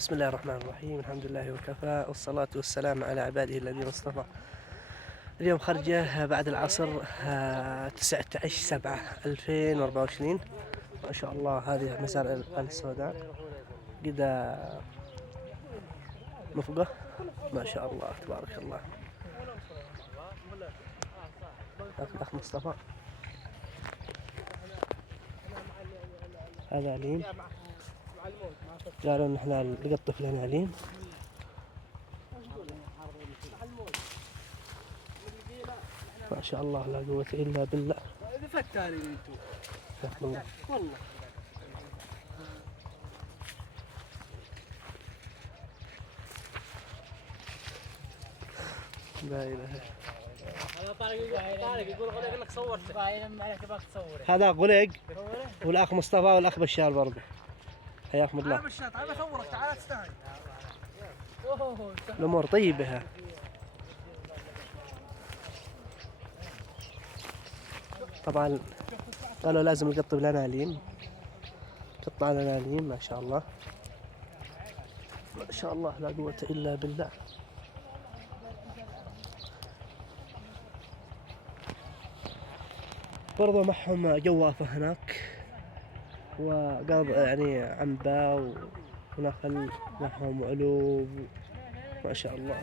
بسم الله الرحمن الرحيم. الحمد لله وكفى، والصلاة والسلام على عباده الذين اصطفى. اليوم خرجة بعد العصر 19/7/2024. ما شاء الله، هذه مزار آل السوداء قد مفقه. ما شاء الله تبارك الله. الأخ مصطفى، هذا عليم. قالوا إن احنا نقطف لنا عليم. ما شاء الله لا قوة إلا بالله. والله لا إله إلا هذا قلق، والأخ مصطفى والأخ بشار برضه. حياكم الله. تعال بشار، تعال بصورك، تعال تستاهل. الأمور طيبة. طبعا قالوا لازم نقطب لنا لين، قطع لنا لين. ما شاء الله ما شاء الله لا قوة إلا بالله. برضو معهم جوافة هناك، وقاض يعني عنبة ونخل معهم علوب. ما شاء الله.